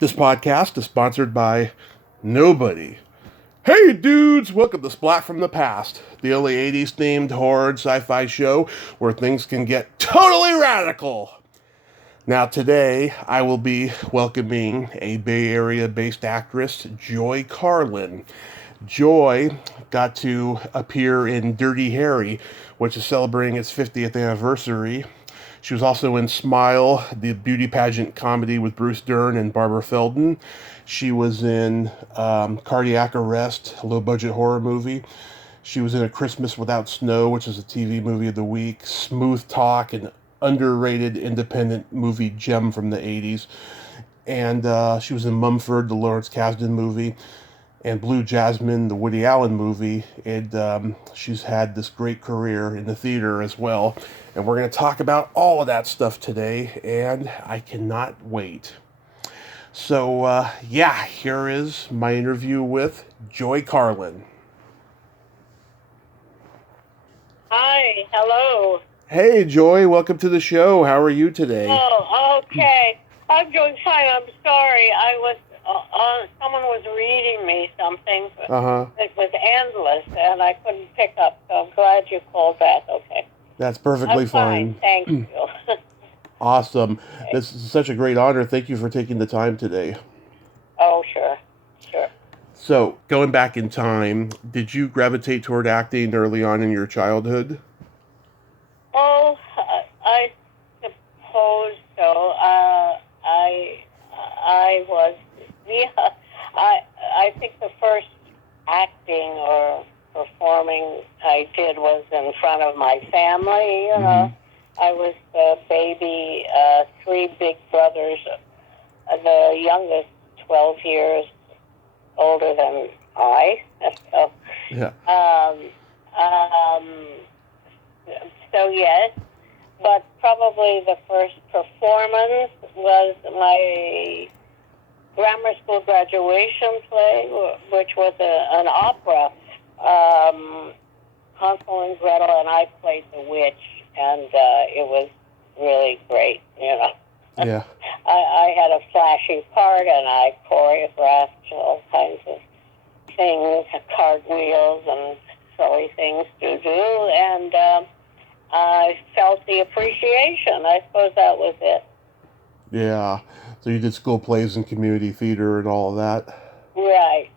This podcast is sponsored by nobody. Hey dudes, welcome to Splat from the Past, the only 80s themed horror and sci-fi show where things can get totally radical. Now today, I will be welcoming a Bay Area based actress, Joy Carlin. Joy got to appear in Dirty Harry, which is celebrating its 50th anniversary. She was also in Smile, the beauty pageant comedy with Bruce Dern and Barbara Feldon. She was in Cardiac Arrest, a low-budget horror movie. She was in A Christmas Without Snow, which is a TV movie of the week. Smooth Talk, an underrated independent movie gem from the 80s. And she was in Mumford, the Lawrence Kasdan movie, and Blue Jasmine, the Woody Allen movie, and she's had this great career in the theater as well. And we're going to talk about all of that stuff today, and I cannot wait. So, here is my interview with Joy Carlin. Hi, hello. Hey, Joy, welcome to the show. How are you today? Oh, okay. I'm doing fine. I'm sorry. I was someone was reading me something. It was endless, and I couldn't pick up. So I'm glad you called back. Okay. That's perfectly I'm fine. Thank you. Awesome. Okay. This is such a great honor. Thank you for taking the time today. Oh, sure. So, going back in time, did you gravitate toward acting early on in your childhood? Oh, I suppose so. I was, I think the first acting or performing I did was in front of my family, you know. I was the baby, three big brothers, the youngest 12 years older than I. So, yeah. So yes, but probably the first performance was my grammar school graduation play, which was an opera. Hansel and Gretel, and I played the witch, and it was really great, you know. Yeah. I had a flashy part, and I choreographed all kinds of things, cartwheels and silly things to do, and I felt the appreciation. I suppose that was it. Yeah. So you did school plays and community theater and all of that? Right.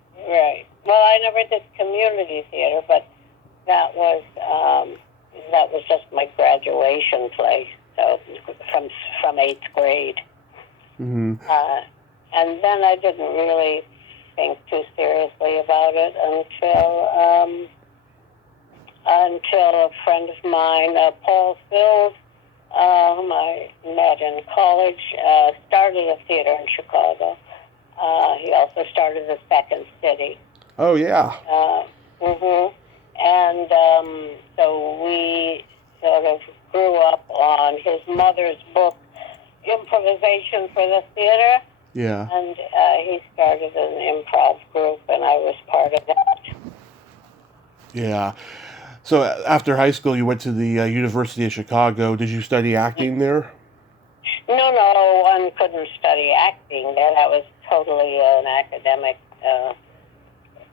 Well, I never did community theater, but that was just my graduation play. So from 8th grade. Mm-hmm. And then I didn't really think too seriously about it until a friend of mine, Paul Field, whom I met in college, started a theater in Chicago. He also started the Second City. Oh, yeah. And so we sort of grew up on his mother's book, Improvisation for the Theater. Yeah. And he started an improv group, and I was part of that. Yeah. So after high school, you went to the University of Chicago. Did you study acting there? No, one couldn't study acting there. That was totally an academic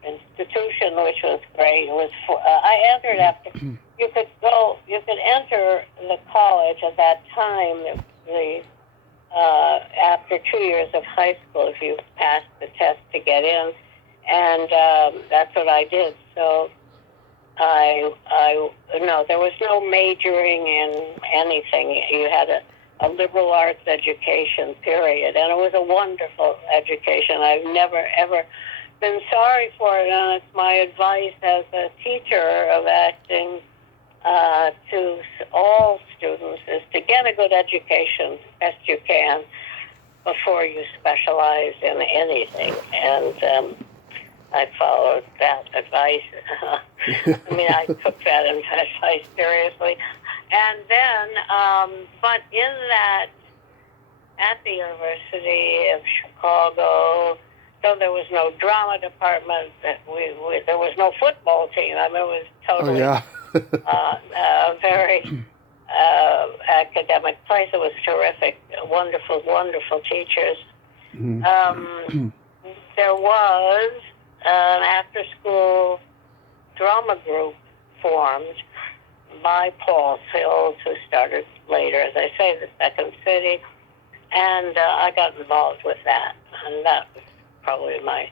institution, which was great. It was I entered after you could enter the college at that time. After 2 years of high school, if you passed the test to get in, and that's what I did. So there was no majoring in anything. You had a liberal arts education, period, and it was a wonderful education. I've never ever been sorry for it, and it's my advice as a teacher of acting to all students is to get a good education best you can before you specialize in anything. And I followed that advice. I took that advice seriously. And then, but in that, at the University of Chicago, so there was no drama department. There was no football team. It was totally a very academic place. It was terrific. Wonderful, wonderful teachers. There was an after-school drama group formed by Paul Sills, who started later, as I say, the Second City, and I got involved with that, and that was probably my,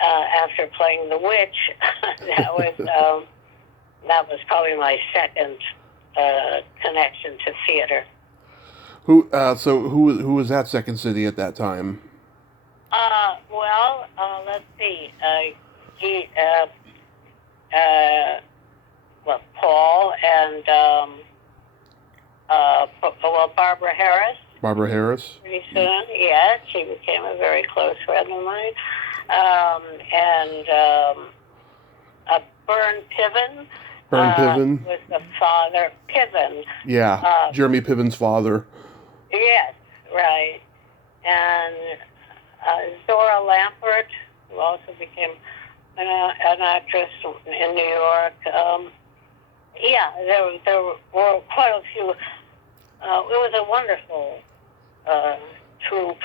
after playing The Witch, that was probably my second connection to theater. Who was that Second City at that time? Let's see. Paul and Barbara Harris. Barbara Harris? Pretty soon, yes, she became a very close friend of mine. Bern Piven. Bern Piven? Was the father. Piven. Yeah, Jeremy Piven's father. Yes, right. And Zora Lampert, who also became an actress in New York. There were quite a few. It was a wonderful troupe,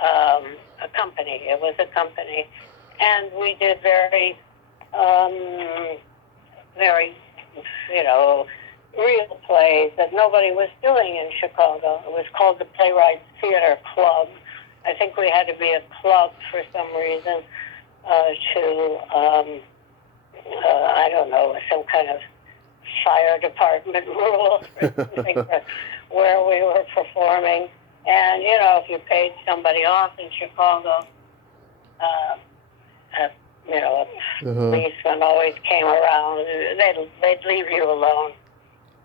a company. It was a company. And we did very, real plays that nobody was doing in Chicago. It was called the Playwrights Theater Club. I think we had to be a club for some reason I don't know, some kind of fire department rule or something where we were performing. And, if you paid somebody off in Chicago, a policeman always came around. They'd leave you alone.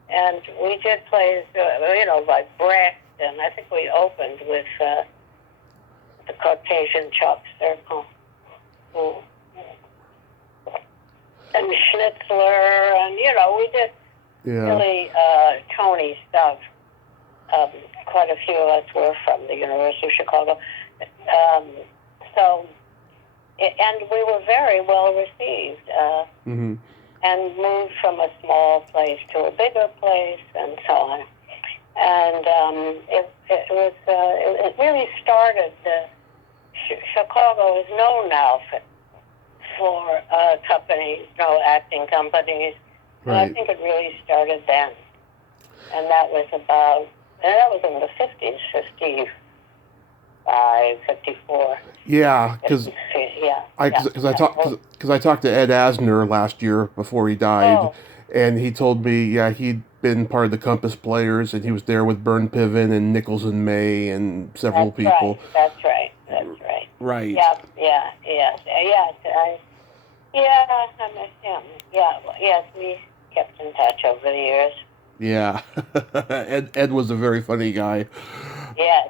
And we did plays, by Brecht, and I think we opened with the Caucasian Chop Circle. And Schnitzler, and, we did really Tony stuff. Quite a few of us were from the University of Chicago. And we were very well received. And moved from a small place to a bigger place, and so on. And it really started. Chicago is known now for companies, acting companies. Right. And I think it really started then, and that was in the 50s, 55, 54. Yeah, because I talked to Ed Asner last year before he died, and he told me he'd been part of the Compass Players, and he was there with Bern Piven and Nichols and May and several people. That's right. Right. Yeah. I miss him. Yes, we kept in touch over the years. Yeah, Ed was a very funny guy. Yes.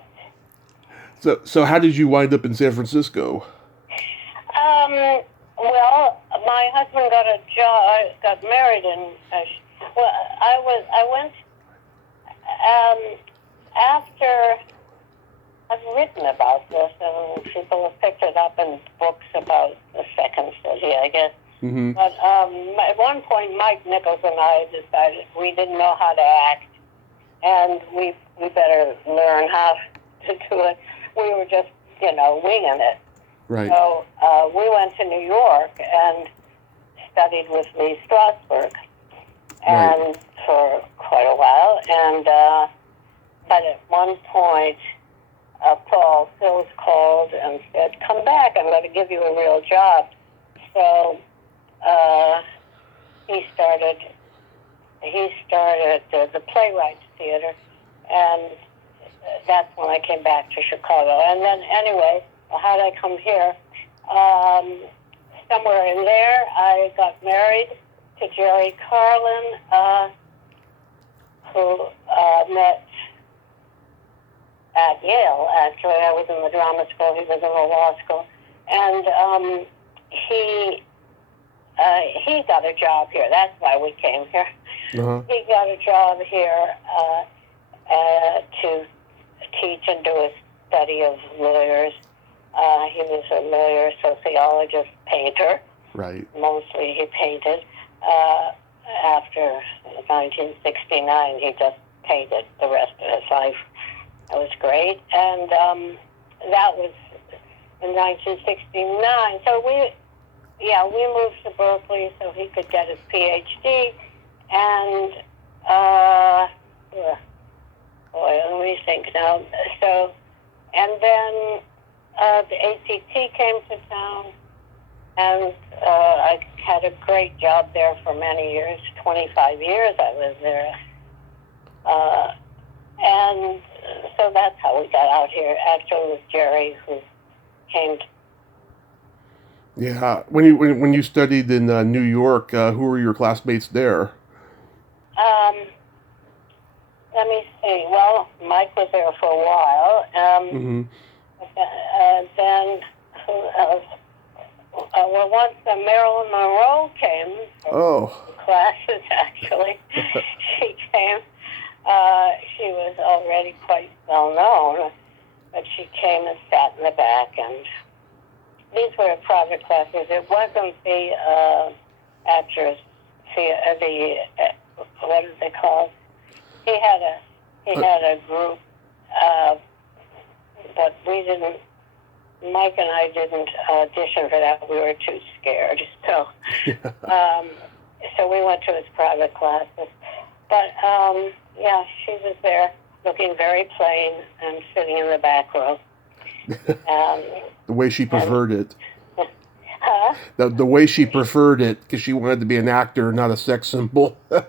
So how did you wind up in San Francisco? My husband got a job. Got married in. I went after. I've written about this, and people have picked it up in books about the Second City, I guess. Mm-hmm. But at one point, Mike Nichols and I decided we didn't know how to act, and we better learn how to do it. We were just, winging it. Right. So we went to New York and studied with Lee Strasberg, and for quite a while. And but at one point, Paul Sills called and said, "Come back. I'm going to give you a real job." So he started the Playwrights Theater, and that's when I came back to Chicago. And then, anyway, how did I come here? Somewhere in there, I got married to Joy Carlin, who met at Yale. Actually, I was in the drama school. He was in the law school, and he got a job here. That's why we came here. Uh-huh. He got a job here to teach and do a study of lawyers. He was a lawyer, sociologist, painter. Right. Mostly he painted. After 1969, he just painted the rest of his life. It was great. And that was in 1969. So we moved to Berkeley so he could get his PhD, and boy, let me think now. So, and then the ACT came to town, and I had a great job there for many years. 25 years I was there, and so that's how we got out here. Actually, it was Jerry who came. Yeah. When you studied in New York, who were your classmates there? Let me see. Well, Mike was there for a while. Mm-hmm. Then who else? Well, once Marilyn Monroe came Oh. to classes, actually, she came. She was already quite well known, but she came and sat in the back, and these were private classes. It wasn't the actors, what is it called? He had a group, but we didn't. Mike and I didn't audition for that. We were too scared. So, so we went to his private classes. But yeah, she was there, looking very plain and sitting in the back row. The way she preferred it. Huh? The way she preferred it, because she wanted to be an actor, not a sex symbol. Is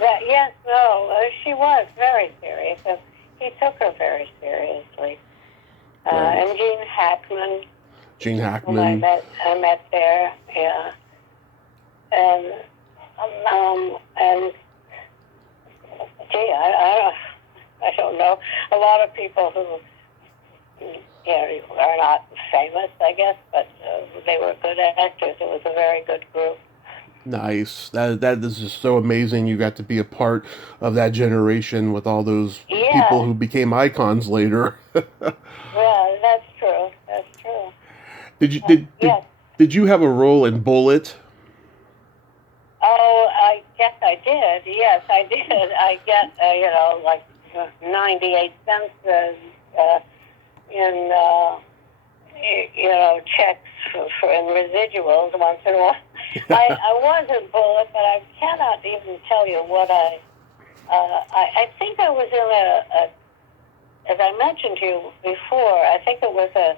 that, yes, no, she was very serious, and he took her very seriously. Right. And Gene Hackman, whom I met there, yeah, and gee, I don't know, a lot of people who are not famous, I guess, but they were good actors. It was a very good group. Nice. That is just so amazing. You got to be a part of that generation with all those people who became icons later. Yeah, that's true. That's true. Did you have a role in Bullitt? Oh, I guess I did. Yes, I did. I get like 98 cents in checks for in residuals once in a while. I was in Bullitt, but I cannot even tell you what I think I was in a as I mentioned to you before, I think it was a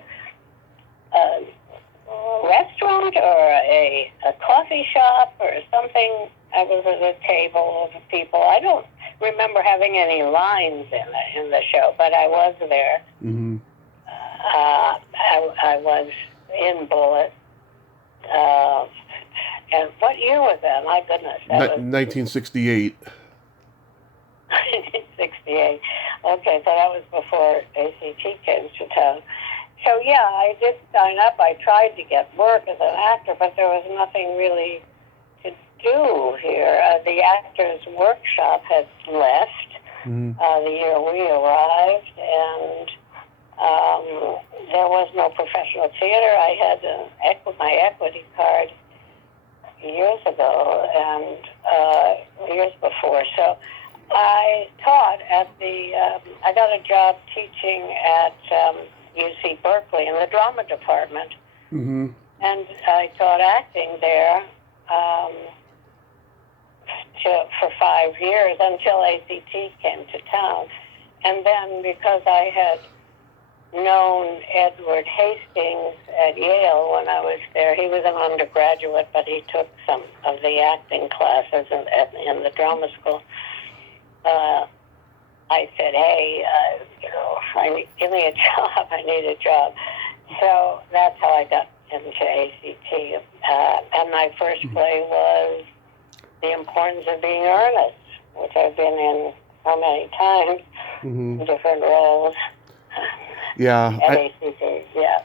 restaurant or a coffee shop or something. I was at a table of people. I don't remember having any lines in the show, but I was there. Mm-hmm. I was in Bullitt. And what year was that? My goodness. That was 1968. 1968. Okay, so that was before ACT came to town. So, yeah, I did sign up. I tried to get work as an actor, but there was nothing really to do here. The Actors Workshop had left the year we arrived, and there was no professional theater. I had my equity card years ago and years before. So I taught at I got a job teaching at UC Berkeley in the drama department. Mm-hmm. And I taught acting there for 5 years until ACT came to town. And then because I had known Edward Hastings at Yale when I was there, he was an undergraduate, but he took some of the acting classes in the drama school. I said, hey, give me a job. I need a job. So that's how I got into ACT. And my first play was The Importance of Being Earnest, which I've been in so many times, in different roles. Yeah. At ACT, yeah.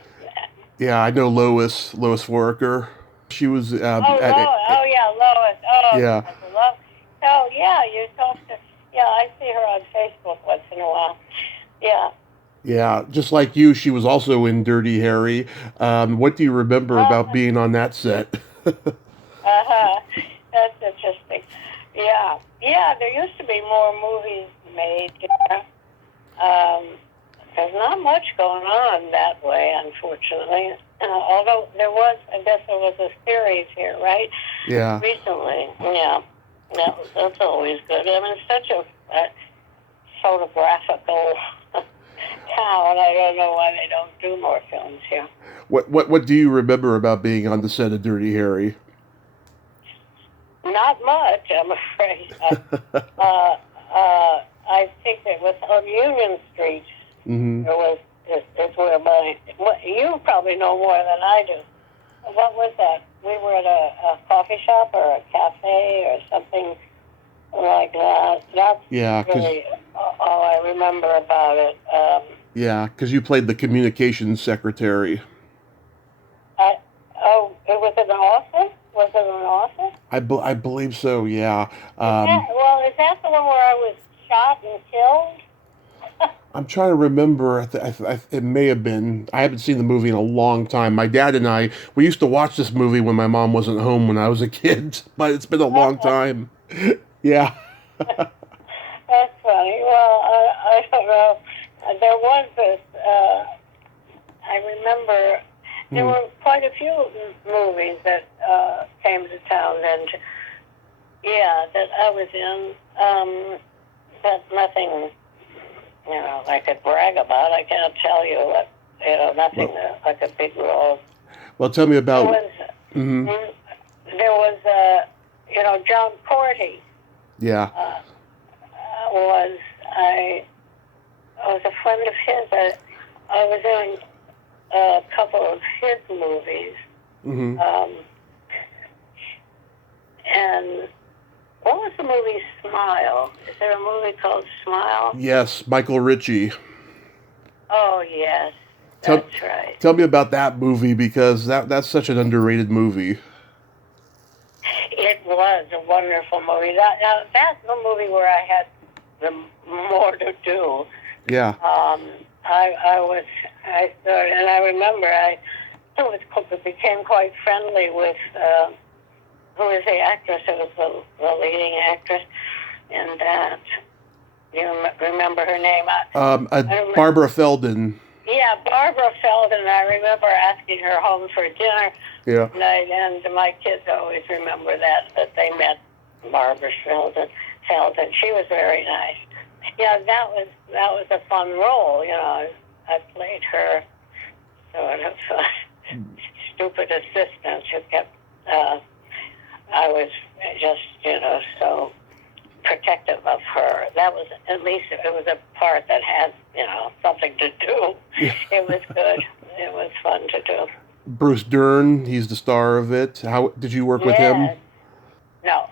Yeah, I know Lois Foraker. She was Lois. Oh, yeah, Lois. Oh, yeah. So, yeah, you talk to... Yeah, I see her on Facebook once in a while. Yeah. Yeah, just like you, she was also in Dirty Harry. What do you remember about being on that set? That's interesting. Yeah. Yeah, there used to be more movies made. there's not much going on that way, unfortunately. Although I guess there was a series here, right? Yeah. Recently, yeah. That's always good. I mean, it's such a photographical town. I don't know why they don't do more films here. What do you remember about being on the set of Dirty Harry? Not much, I'm afraid. I think it was on Union Street. Mm-hmm. It's where you probably know more than I do. What was that? We were at a coffee shop or a cafe or something like that. That's really all I remember about it. Yeah, because you played the communications secretary. It was in an office? Was it an office? I believe so, yeah. Is that the one where I was shot and killed? I'm trying to remember. It may have been. I haven't seen the movie in a long time. My dad and we used to watch this movie when my mom wasn't home when I was a kid, but it's been a long time. Yeah. That's funny. Well, I don't know. There was this, I remember there were quite a few movies that came to town and, that I was in, but nothing, I could brag about. I can't tell you what, nothing like a big role. Well, tell me about... There was John Corty. Yeah. I was a friend of his. I was in a couple of his movies. Mm-hmm. And what was the movie Smile? Is there a movie called Smile? Yes, Michael Ritchie. Oh, yes. That's right. Tell me about that movie, because that's such an underrated movie. It was a wonderful movie. That's the movie where I had the more to do. Yeah. I started, and I remember I became quite friendly with who is the actress who was the leading actress in that. You remember her name? Barbara Feldon. Yeah, Barbara Feldon. I remember asking her home for dinner. Yeah. And my kids always remember that they met Barbara Feldon. She was very nice. Yeah, that was a fun role. I played her sort of stupid assistant who kept. I was just so protective of her. That was, at least it was a part that had something to do. It was good. It was fun to do. Bruce Dern, he's the star of it. How did you work with him? No.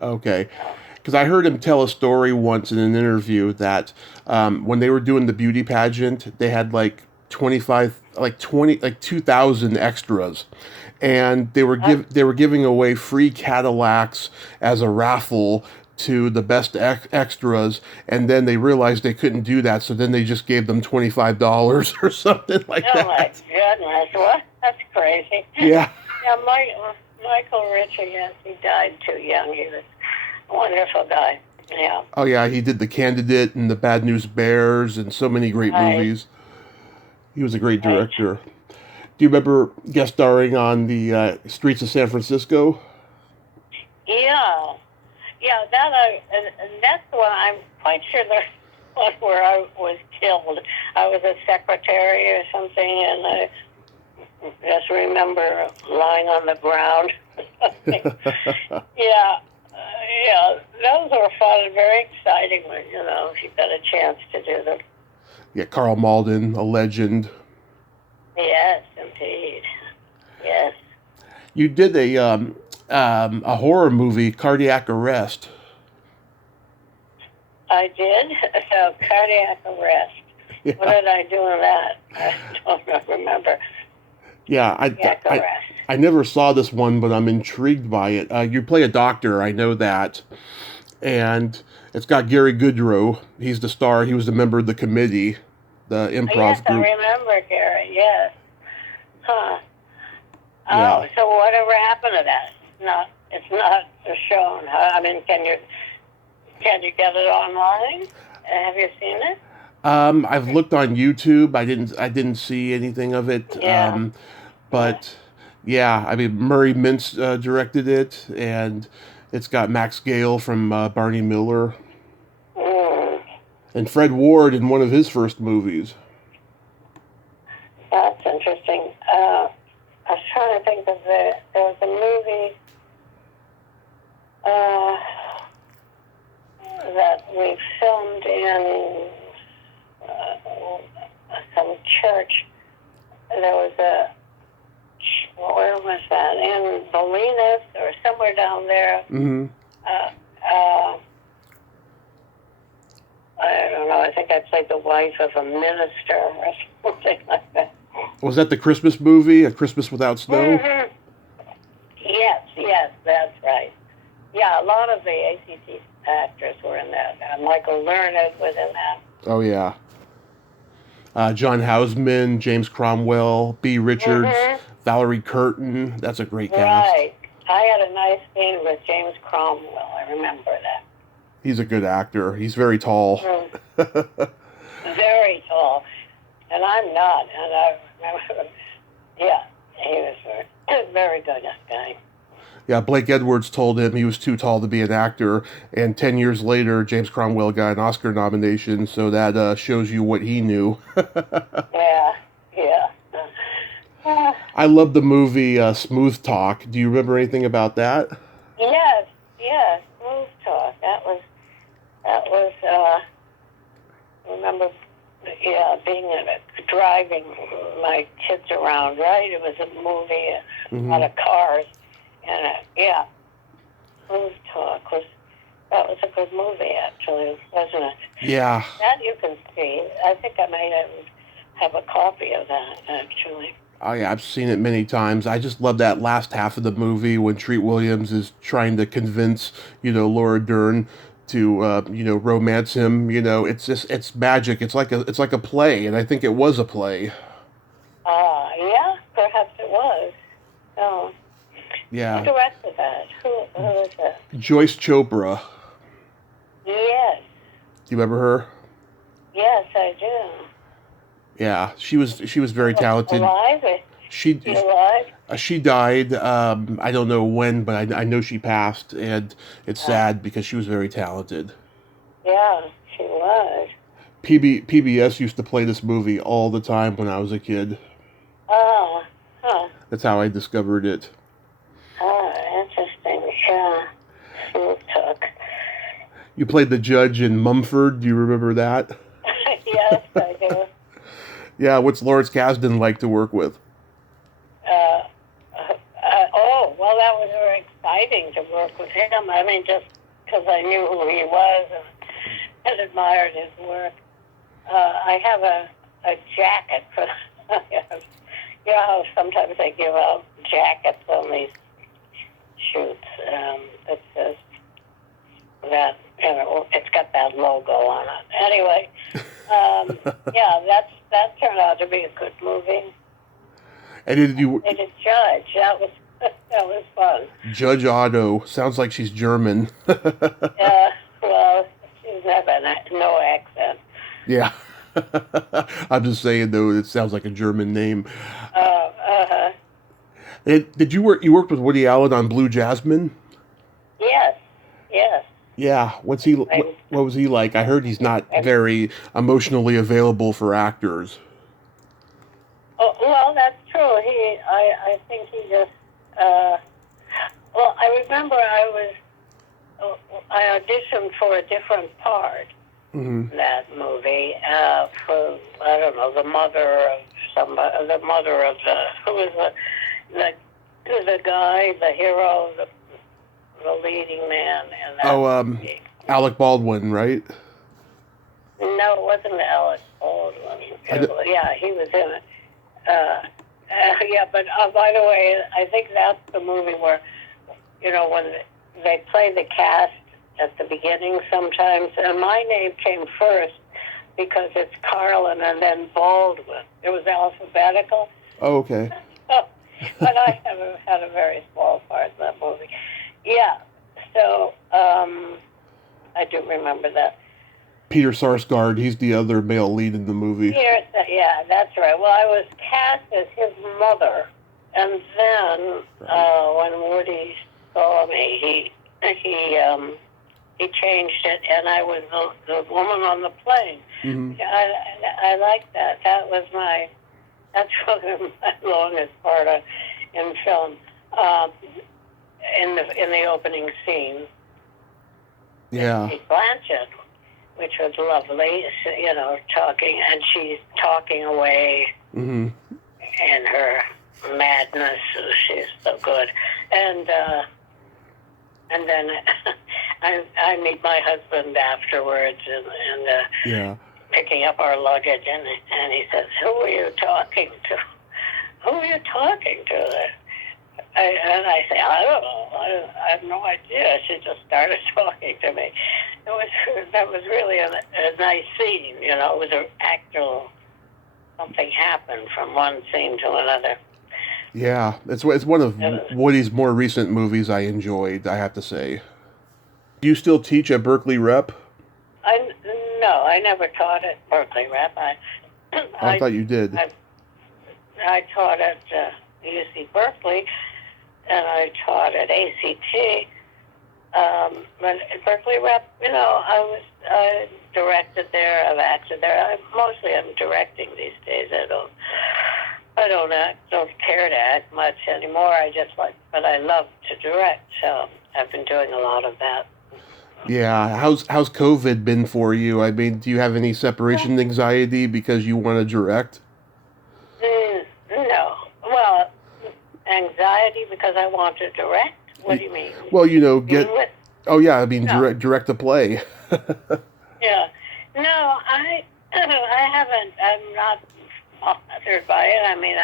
Okay. Because I heard him tell a story once in an interview that when they were doing the beauty pageant, they had 2,000 extras, and they were giving away free Cadillacs as a raffle to the best extras, and then they realized they couldn't do that, so then they just gave them $25 or something like that. Oh my goodness, what? That's crazy. Yeah. Yeah, Michael Ritchie, yes, he died too young. He was a wonderful guy. Yeah. Oh yeah, he did The Candidate and The Bad News Bears and so many great movies. He was a great director. Do you remember guest starring on the Streets of San Francisco? Yeah. Yeah, and that's the one. I'm quite sure there's one where I was killed. I was a secretary or something, and I just remember lying on the ground. Yeah, those were fun and very exciting when, if you got a chance to do them. Yeah, Carl Malden, a legend. Yes, indeed. Yes. You did a horror movie, Cardiac Arrest. I did? So, Cardiac Arrest. Yeah. What did I do in that? I don't remember. Yeah, I never saw this one, but I'm intrigued by it. You play a doctor, I know that. And it's got Gary Goodrow. He's the star. He was a member of the committee, the improv group. Yes, I remember Gary, yes. Huh. Yeah. Oh, so whatever happened to that? It's not shown. I mean, can you get it online? Have you seen it? I've looked on YouTube. I didn't see anything of it. Yeah. Yeah. But yeah, I mean Murray Mintz directed it, and it's got Max Gale from Barney Miller Mm, and Fred Ward in one of his first movies. that's interesting. I was trying to think of there was a movie uh, that we filmed in some church. There was where was that? In Bullitt or somewhere down there. Mm-hmm. Uh, uh, I don't know. I think I played the wife of a minister or something like that. Was that the Christmas movie, A Christmas Without Snow? Mm-hmm. Yes, that's right. Yeah, a lot of the ACT actors were in that. Michael Learned was in that. Oh yeah. John Houseman, James Cromwell, B. Richards, Mm-hmm. Valerie Curtin. That's a great cast. Right. I had a nice scene with James Cromwell. I remember that. He's a good actor. He's very tall. Mm. Very tall. And I'm not. And I remember, yeah, he was very good, that guy. Yeah, Blake Edwards told him he was too tall to be an actor, and 10 years later, James Cromwell got an Oscar nomination, so that shows you what he knew. Yeah, yeah. I love the movie Smooth Talk. Do you remember anything about that? Yes, Smooth Talk. That was, I remember, yeah, driving my kids around, right? It was a movie, a lot of cars, and yeah, Smooth Talk that was a good movie, actually, wasn't it? Yeah. That you can see. I think I might have a copy of that, actually. Oh yeah, I've seen it many times. I just love that last half of the movie when Treat Williams is trying to convince, Laura Dern to, romance him. It's magic. It's like a play, and I think it was a play. Yeah, perhaps it was. Oh, who Yeah. directed that? Who is that? Joyce Chopra. Yes, Do you remember her? yes, I do. Yeah, she was very talented. Alive? She alive? she died. I don't know when, but I know she passed, and it's sad because she was very talented. Yeah, she was. PBS used to play this movie all the time when I was a kid. Oh, huh. That's how I discovered it. Oh, interesting. Yeah. Smooth Talk. You played the judge in Mumford. Do you remember that? Yes, I do. Yeah, what's Lawrence Kasdan like to work with? Well, that was very exciting to work with him. I mean, just because I knew who he was and admired his work. I have a jacket for. You know how sometimes they give out jackets on these shoots that says that, it's got that logo on it. Anyway, yeah, that turned out to be a good movie. And did you? And a judge, that was fun. Judge Otto sounds like she's German. Well, she's never no accent. Yeah. I'm just saying though, it sounds like a German name. Did you worked with Woody Allen on Blue Jasmine? Yes. Yeah. What was he like? I heard he's not very emotionally available for actors. Oh, well, that's true. I think he just. Well, I remember I auditioned for a different part in that movie for, I don't know, the mother of who was the guy, the hero, the leading man in that movie. Alec Baldwin, right? No, it wasn't Alec Baldwin. Yeah, he was in it. Yeah, but by the way, I think that's the movie where, when they play the cast at the beginning sometimes, and my name came first because it's Carlin and then Baldwin. It was alphabetical. Oh, okay. But I had a very small part in that movie. Yeah, so I do remember that. Peter Sarsgaard, he's the other male lead in the movie. Yeah, that's right. Well, I was cast as his mother, and then when Woody saw me, he changed it, and I was the woman on the plane. Mm-hmm. I like that. That's probably my longest part in film. In the opening scene, Yeah. Blanchett, which was lovely, talking, and she's talking away Mm-hmm. in her madness. She's so good, and then I meet my husband afterwards, and Yeah. picking up our luggage, and he says, "Who are you talking to? Who are you talking to?" And I say, "I don't know. I have no idea." She just started talking to me. That was really a nice scene. It was an actual something happened from one scene to another. Yeah, it's one of Woody's more recent movies I enjoyed, I have to say. Do you still teach at Berkeley Rep? No, I never taught at Berkeley Rep. I thought you did. I taught at UC Berkeley, and I taught at ACT. But at Berkeley Rep, I directed there. I've acted there. Mostly I'm directing these days. I don't care to act much anymore. But I love to direct. So I've been doing a lot of that. Yeah, how's COVID been for you? I mean, do you have any separation anxiety because you want to direct? No. Well, anxiety because I want to direct. What do you mean? Well, Oh yeah, I mean no. direct a play. Yeah. No, I haven't. I'm not bothered by it. I mean,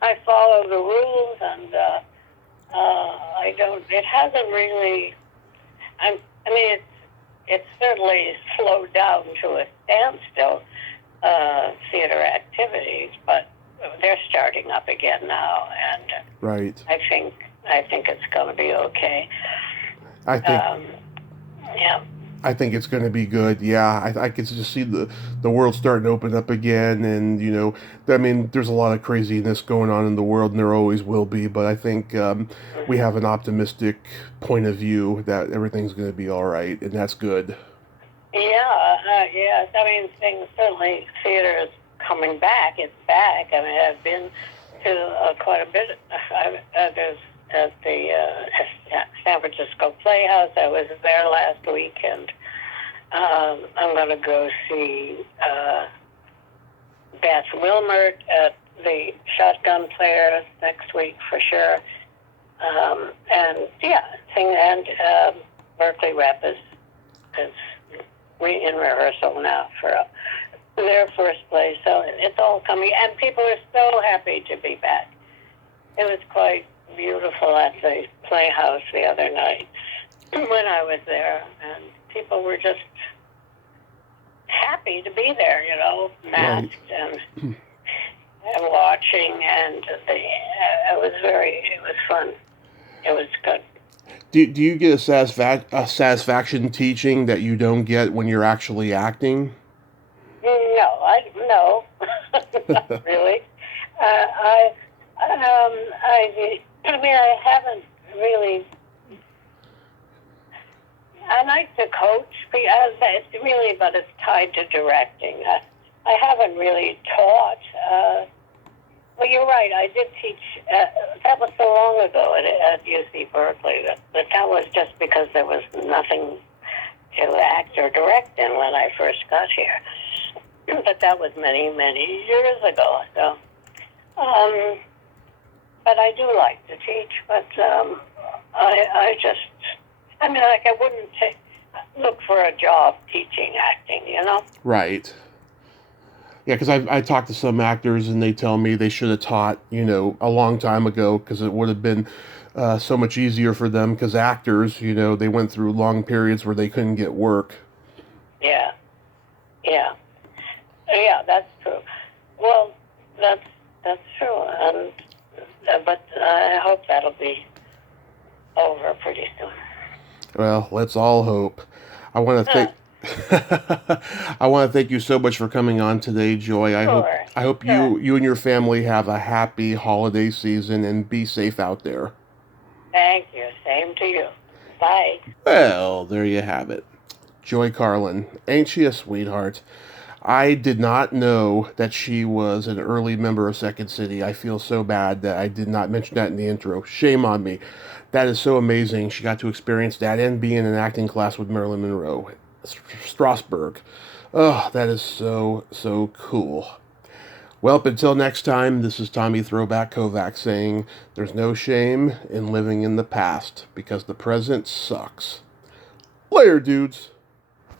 I follow the rules, and I don't. It hasn't really. It's certainly slowed down to a standstill, theater activities, but they're starting up again now, and right. I think it's going to be okay. I think. Yeah. I think it's going to be good. Yeah, I can just see the world starting to open up again, and there's a lot of craziness going on in the world, and there always will be. But I think we have an optimistic point of view that everything's going to be all right, and that's good. Yeah, yes. I mean, things certainly theater is coming back. It's back. I mean, I've been to quite a bit. There's at the San Francisco Playhouse. I was there last week, and I'm going to go see Beth Wilmert at the Shotgun Players next week for sure. Berkeley Rep is in rehearsal now for their first play, so it's all coming, and people are so happy to be back. It was quite beautiful at the Playhouse the other night when I was there, and people were just happy to be there, masked right. and watching, and it was fun. It was good. Do you get a satisfaction teaching that you don't get when you're actually acting? No, not really. I haven't really. I like to coach, but it's tied to directing. I haven't really taught. Well, you're right. I did teach. That was so long ago at UC Berkeley that was just because there was nothing to act or direct in when I first got here. But that was many, many years ago. So, but I do like to teach. But I wouldn't look for a job teaching acting. Right. Yeah, because I talked to some actors and they tell me they should have taught, a long time ago because it would have been so much easier for them because actors, they went through long periods where they couldn't get work. Yeah. Yeah, that's true. Well, that's true. But I hope that'll be over pretty soon. Well, let's all hope. I want to I want to thank you so much for coming on today, Joy. Sure. I hope Sure. you and your family have a happy holiday season and be safe out there. Thank you. Same to you. Bye. Well, there you have it. Joy Carlin. Ain't she a sweetheart? I did not know that she was an early member of Second City. I feel so bad that I did not mention that in the intro. Shame on me. That is so amazing. She got to experience that and be in an acting class with Marilyn Monroe. Strasbourg. Oh, that is so, so cool. Well, until next time, this is Tommy Throwback Kovac saying there's no shame in living in the past because the present sucks. Later, dudes.